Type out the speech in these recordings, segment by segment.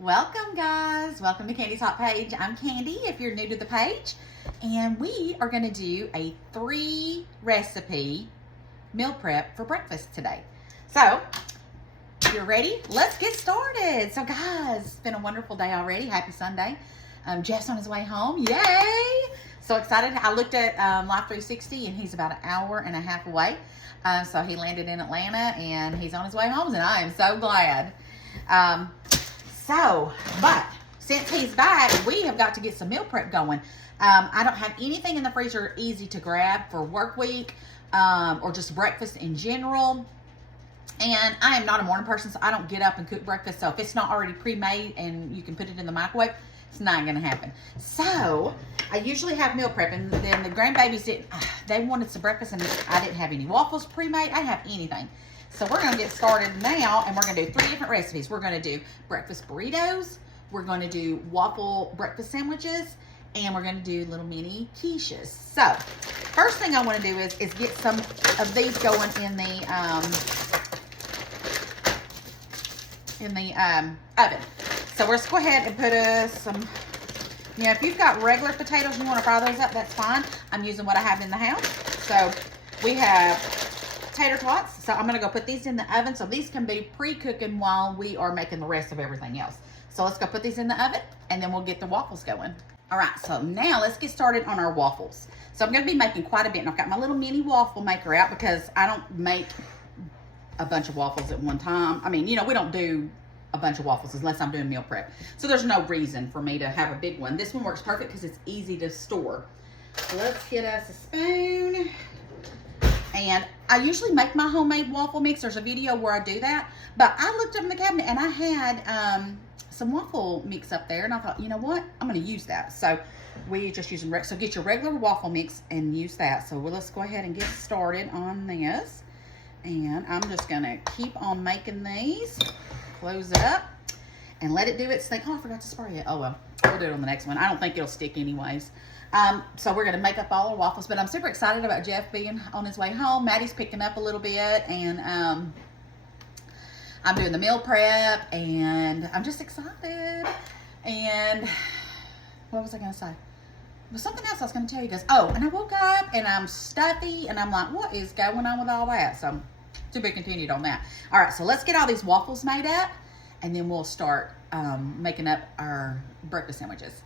Welcome guys, welcome to Candy's Hot Page. I'm Candy if you're new to the page, and we are going to do a 3 recipe meal prep for breakfast today. So if you're ready, let's get started. So guys, it's been a wonderful day already. Happy Sunday. Jeff's on his way home. Yay! So excited. I looked at Life 360 and he's about an hour and a half away. So he landed in Atlanta and he's on his way home, and I am so glad. But since he's back, we have got to get some meal prep going. I don't have anything in the freezer easy to grab for work week or just breakfast in general. And I am not a morning person, so I don't get up and cook breakfast. So if it's not already pre-made and you can put it in the microwave, it's not going to happen. So I usually have meal prep, and then the grandbabies they wanted some breakfast, and I didn't have any waffles pre-made. I didn't have anything. So we're going to get started now, and we're going to do 3 different recipes. We're going to do breakfast burritos, we're going to do waffle breakfast sandwiches, and we're going to do little mini quiches. So first thing I want to do is get some of these going in the oven. So we're just go ahead and put some, if you've got regular potatoes and you want to fry those up, that's fine. I'm using what I have in the house. So we have tater tots. So I'm going to go put these in the oven. So these can be pre-cooking while we are making the rest of everything else. So let's go put these in the oven, and then we'll get the waffles going. All right, so now let's get started on our waffles. So I'm going to be making quite a bit, and I've got my little mini waffle maker out because I don't make a bunch of waffles at one time. I mean, we don't do a bunch of waffles unless I'm doing meal prep. So there's no reason for me to have a big one. This one works perfect because it's easy to store. So let's get us a spoon. And I usually make my homemade waffle mix. There's a video where I do that. But I looked up in the cabinet and I had some waffle mix up there. And I thought, you know what? I'm going to use that. So we just using, so get your regular waffle mix and use that. So let's go ahead and get started on this. And I'm just going to keep on making these. Close it up and let it do its thing. Oh, I forgot to spray it. Oh, well, we'll do it on the next one. I don't think it'll stick anyways. So we're going to make up all our waffles, but I'm super excited about Jeff being on his way home. Maddie's picking up a little bit, and I'm doing the meal prep, and I'm just excited. And what was I going to say? There was something else I was going to tell you guys. Oh, and I woke up and I'm stuffy, and I'm like, what is going on with all that? So to be continued on that. All right, so let's get all these waffles made up, and then we'll start making up our breakfast sandwiches.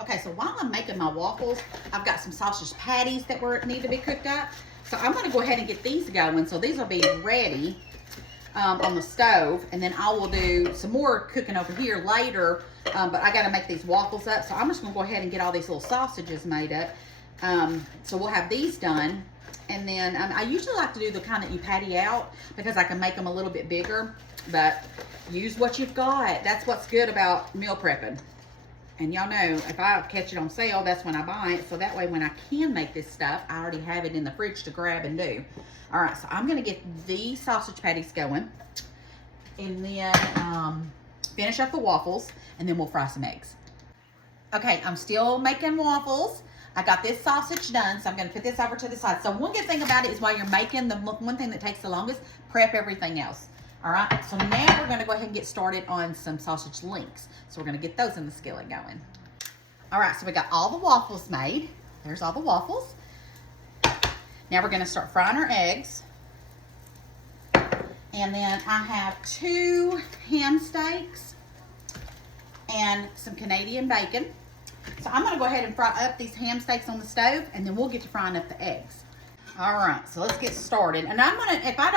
Okay, so while I'm making my waffles, I've got some sausage patties that need to be cooked up. So I'm going to go ahead and get these going. So these will be ready on the stove, and then I will do some more cooking over here later. But I got to make these waffles up, so I'm just going to go ahead and get all these little sausages made up. So we'll have these done. And then I usually like to do the kind that you patty out because I can make them a little bit bigger, but use what you've got. That's what's good about meal prepping. And y'all know, if I catch it on sale, that's when I buy it. So that way when I can make this stuff, I already have it in the fridge to grab and do. All right, so I'm going to get these sausage patties going. And then finish up the waffles, and then we'll fry some eggs. Okay, I'm still making waffles. I got this sausage done, so I'm going to put this over to the side. So one good thing about it is while you're making the one thing that takes the longest, prep everything else. All right, so now we're going to go ahead and get started on some sausage links. So we're going to get those in the skillet going. All right, so we got all the waffles made. There's all the waffles. Now we're going to start frying our eggs. And then I have 2 ham steaks and some Canadian bacon. So I'm going to go ahead and fry up these ham steaks on the stove, and then we'll get to frying up the eggs. All right, so let's get started. And I'm gonna, if I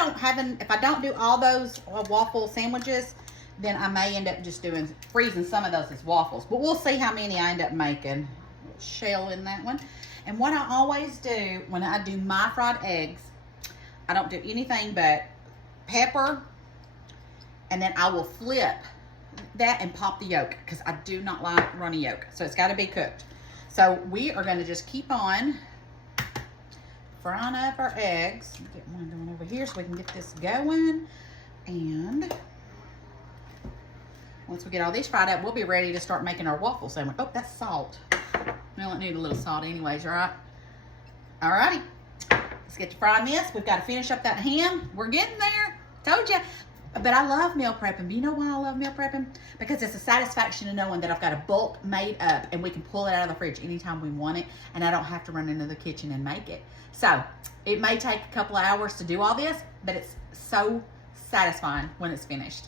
don't do all those waffle sandwiches, then I may end up just freezing some of those as waffles. But we'll see how many I end up making. Shell in that one. And what I always do when I do my fried eggs, I don't do anything but pepper, and then I will flip that and pop the yolk because I do not like runny yolk. So it's got to be cooked. So we are going to just keep on frying up our eggs. Get one going over here so we can get this going. And once we get all these fried up, we'll be ready to start making our waffle sandwich. Oh, that's salt. We only need a little salt anyways, right? Alrighty. Let's get to frying this. We've got to finish up that ham. We're getting there. Told you. But I love meal prepping. Do you know why I love meal prepping? Because it's a satisfaction of knowing that I've got a bulk made up and we can pull it out of the fridge anytime we want it, and I don't have to run into the kitchen and make it. So it may take a couple of hours to do all this, but it's so satisfying when it's finished.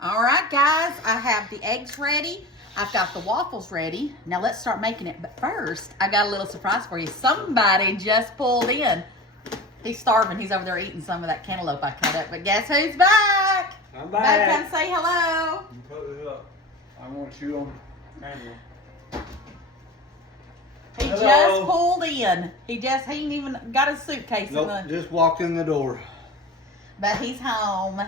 All right, guys, I have the eggs ready. I've got the waffles ready. Now let's start making it. But first, I got a little surprise for you. Somebody just pulled in. He's starving. He's over there eating some of that cantaloupe I cut up. But guess who's back? I'm back. Come say hello. You put it up. I want you on camera. He Hello. just pulled in. He ain't even got his suitcase Nope, in the... just walked in the door. But he's home.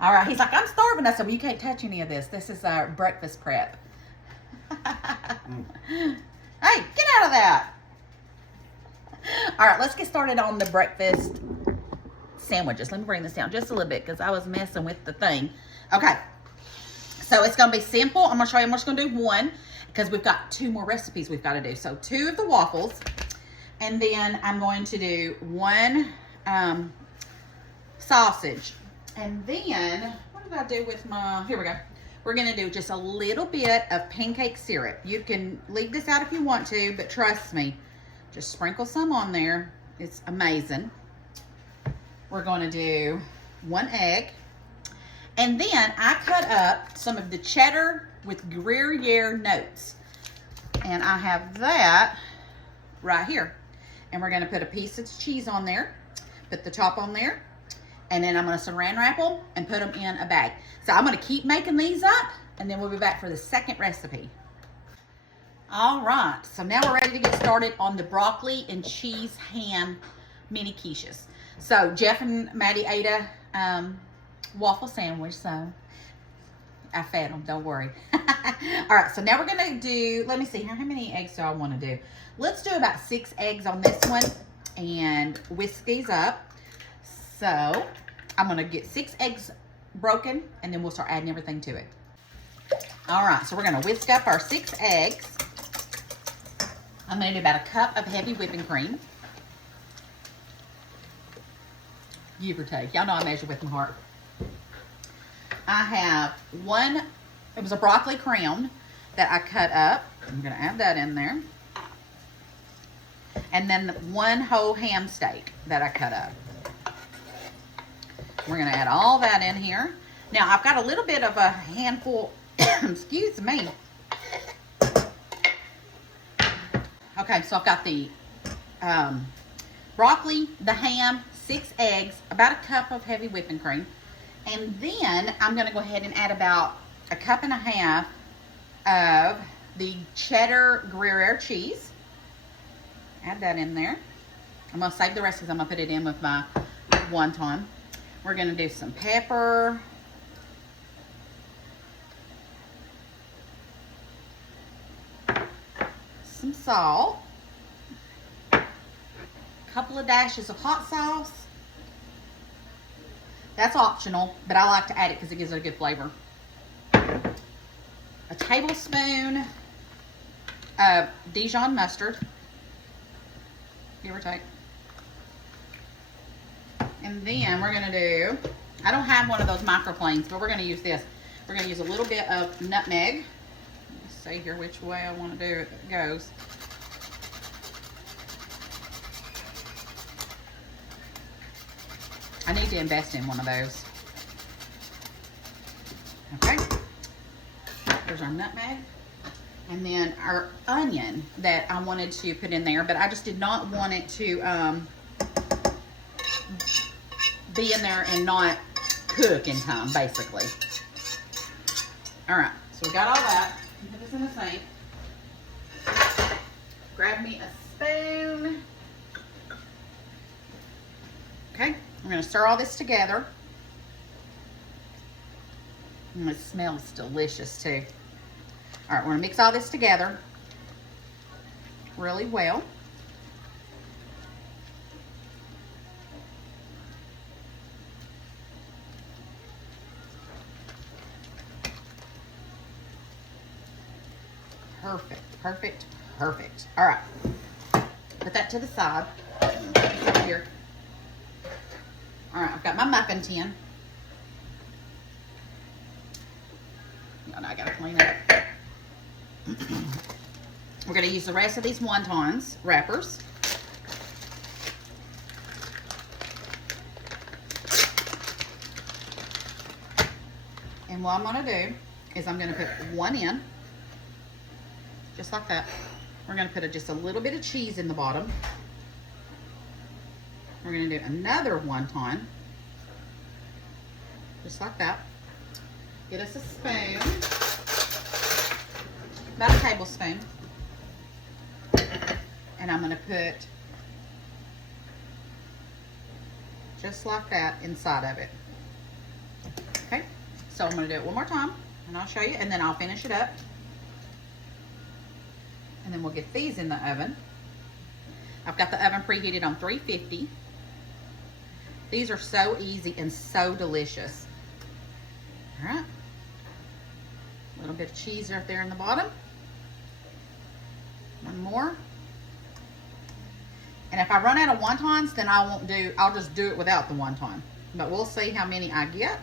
All right. He's like, I'm starving. I said, well, you can't touch any of this. This is our breakfast prep. Hey, get out of that. All right, let's get started on the breakfast sandwiches. Let me bring this down just a little bit because I was messing with the thing. Okay, so it's going to be simple. I'm going to show you. I'm just going to do one because we've got 2 more recipes we've got to do. So 2 of the waffles, and then I'm going to do 1 sausage. And then, what did I do with my, here we go. We're going to do just a little bit of pancake syrup. You can leave this out if you want to, but trust me, just sprinkle some on there. It's amazing. We're going to do 1 egg. And then I cut up some of the cheddar with Gruyere notes. And I have that right here. And we're going to put a piece of cheese on there. Put the top on there. And then I'm going to saran wrap them and put them in a bag. So I'm going to keep making these up. And then we'll be back for the second recipe. All right, so now we're ready to get started on the broccoli and cheese ham mini quiches. So Jeff and Maddie ate a waffle sandwich, so I fed them, don't worry. All right, so now we're gonna do, let me see, how many eggs do I wanna do? Let's do about 6 eggs on this one and whisk these up. So I'm gonna get 6 eggs broken and then we'll start adding everything to it. All right, so we're gonna whisk up our 6 eggs. I'm going to do about a cup of heavy whipping cream. Give or take. Y'all know I measure with my heart. I have 1, it was a broccoli crown that I cut up. I'm going to add that in there. And then 1 whole ham steak that I cut up. We're going to add all that in here. Now, I've got a little bit of a handful, excuse me. Okay, so I've got the broccoli, the ham, 6 eggs, about a cup of heavy whipping cream. And then I'm going to go ahead and add about a cup and a half of the cheddar Gruyere cheese. Add that in there. I'm going to save the rest because I'm going to put it in with my wonton. We're going to do some pepper. Some salt, a couple of dashes of hot sauce. That's optional, but I like to add it because it gives it a good flavor. A tablespoon of Dijon mustard, give or take. And then we're going to do, I don't have one of those microplanes, but we're going to use this. We're going to use a little bit of nutmeg. See here which way I want to do it goes. I need to invest in one of those. Okay. There's our nutmeg. And then our onion that I wanted to put in there, but I just did not want it to be in there and not cook in time, basically. All right, so we got all that. Put this in the sink. Grab me a spoon. Okay, I'm going to stir all this together. And it smells delicious too. All right, we're going to mix all this together really well. Perfect, perfect, perfect. All right, put that to the side. Over here. All right, I've got my muffin tin. on, I gotta clean up. We're gonna use the rest of these wontons wrappers. And what I'm gonna do is I'm gonna put one in, just like that. We're gonna put just a little bit of cheese in the bottom. We're gonna do another wonton, just like that. Get us a spoon, about a tablespoon. And I'm gonna put just like that inside of it. Okay, so I'm gonna do it one more time and I'll show you, and then I'll finish it up. And then we'll get these in the oven. I've got the oven preheated on 350. These are so easy and so delicious. All right. A little bit of cheese right there in the bottom. One more. And if I run out of wontons, then I'll just do it without the wonton. But we'll see how many I get.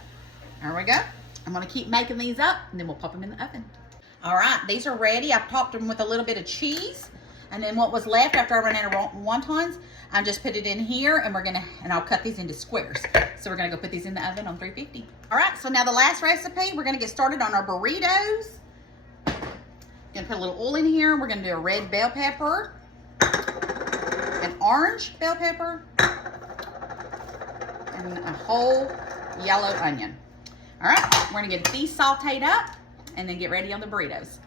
There we go. I'm gonna keep making these up and then we'll pop them in the oven. All right, these are ready. I've topped them with a little bit of cheese. And then what was left after I ran out of wontons, I just put it in here and I'll cut these into squares. So we're gonna go put these in the oven on 350. All right, so now the last recipe, we're gonna get started on our burritos. Gonna put a little oil in here. We're gonna do a red bell pepper, an orange bell pepper, and a whole yellow onion. All right, we're gonna get these sauteed up and then get ready on the burritos.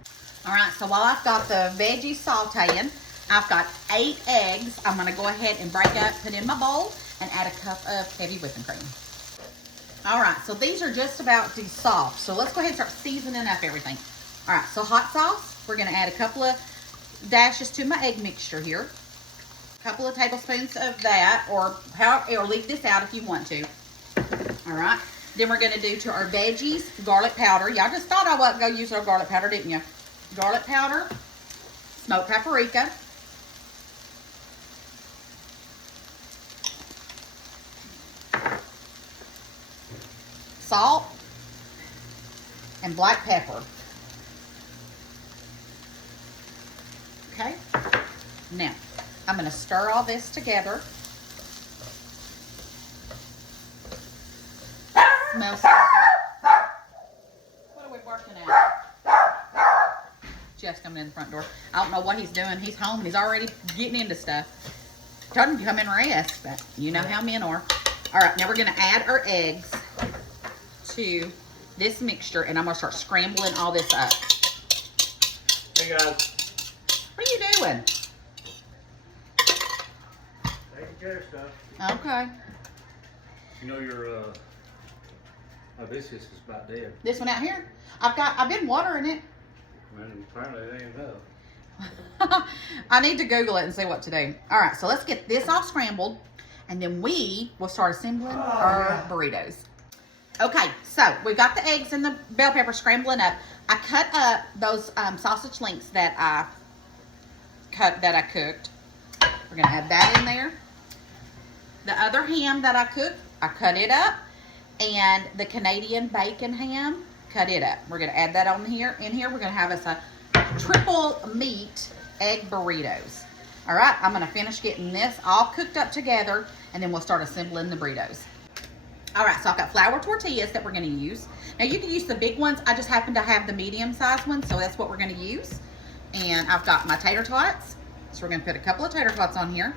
All right, so while I've got the veggies sauteing, I've got 8 eggs. I'm gonna go ahead and break up, put in my bowl, and add a cup of heavy whipping cream. All right, so these are just about to soft. So let's go ahead and start seasoning up everything. All right, so hot sauce, we're gonna add a couple of dashes to my egg mixture here. A couple of tablespoons of that, or leave this out if you want to. All right, then we're gonna do to our veggies, garlic powder. Y'all just thought I wasn't gonna use our garlic powder, didn't you? Garlic powder, smoked paprika, salt, and black pepper. Okay, now I'm going to stir all this together. Smells so good. What are we barking at? Jeff's coming in the front door. I don't know what he's doing. He's home and he's already getting into stuff. Told him to come and rest, but you know how men are. All right, now we're going to add our eggs to this mixture, and I'm going to start scrambling all this up. Hey guys. What are you doing? Taking care of stuff. Okay. You know your hibiscus is about dead. This one out here? I've been watering it. Man, apparently it ain't enough. I need to Google it and see what to do. All right, so let's get this all scrambled, and then we will start assembling our burritos. Okay, so we've got the eggs and the bell pepper scrambling up. I cut up those sausage links that I cooked. We're gonna add that in there. The other ham that I cooked, I cut it up, and the Canadian bacon ham, cut it up. We're gonna add that on here. In here, we're gonna have us a triple meat egg burritos. All right, I'm gonna finish getting this all cooked up together, and then we'll start assembling the burritos. All right, so I've got flour tortillas that we're gonna use. Now you can use the big ones. I just happen to have the medium-sized ones, so that's what we're gonna use. And I've got my tater tots. So we're gonna put a couple of tater tots on here.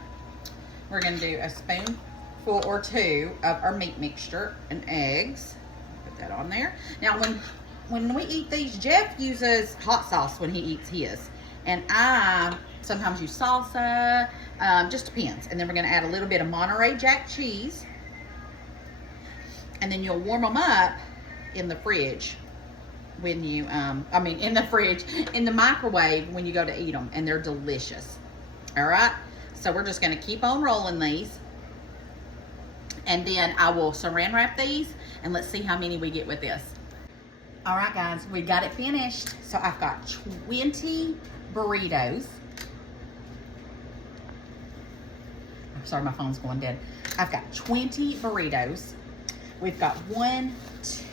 We're gonna do a spoonful or 2 of our meat mixture and eggs. Put that on there. Now when we eat these, Jeff uses hot sauce when he eats his. And I sometimes use salsa, just depends. And then we're gonna add a little bit of Monterey Jack cheese. And then you'll warm them up in the fridge when you, in the microwave when you go to eat them, and they're delicious. All right, so we're just gonna keep on rolling these, and then I will saran wrap these, and let's see how many we get with this. All right, guys, we got it finished. So I've got 20 burritos. I'm sorry, my phone's going dead. I've got 20 burritos. We've got 1,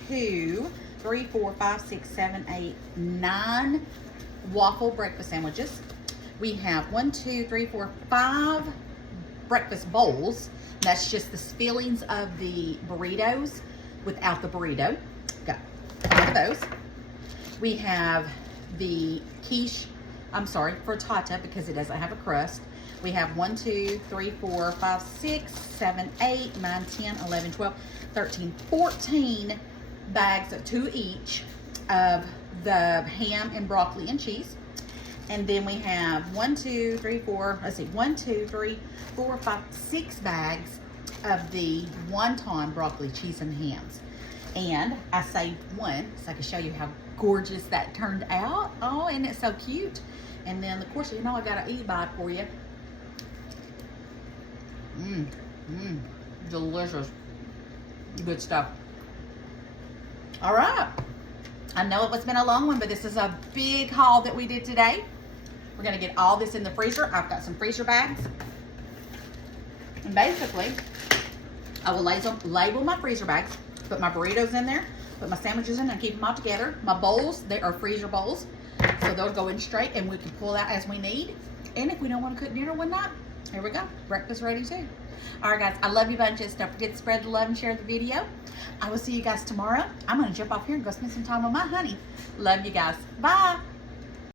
2, 3, 4, 5, 6, 7, 8, 9 waffle breakfast sandwiches. We have 1, 2, 3, 4, 5 breakfast bowls. That's just the fillings of the burritos without the burrito. Got 5 of those. We have the quiche, I'm sorry, frittata, because it doesn't have a crust. We have 1, 2, 3, 4, 5, 6, 7, 8, 9, 10, 11, 12, 13, 14 bags of 2 each of the ham and broccoli and cheese. And then we have 1, 2, 3, 4, let's see, 1, 2, 3, 4, 5, 6 bags of the wonton broccoli, cheese, and hams. And I saved one so I can show you how gorgeous that turned out. Oh, and it's so cute. And then, of course, you know I got an e-bite for you. Delicious. Good stuff. All right. I know it's been a long one, but this is a big haul that we did today. We're going to get all this in the freezer. I've got some freezer bags. And basically, I will label my freezer bags, put my burritos in there, put my sandwiches in there, and keep them all together. My bowls, they are freezer bowls. So they'll go in straight, and we can pull out as we need. And if we don't want to cook dinner one night, here we go. Breakfast ready too. All right, guys. I love you bunches. Don't forget to spread the love and share the video. I will see you guys tomorrow. I'm going to jump off here and go spend some time with my honey. Love you guys. Bye.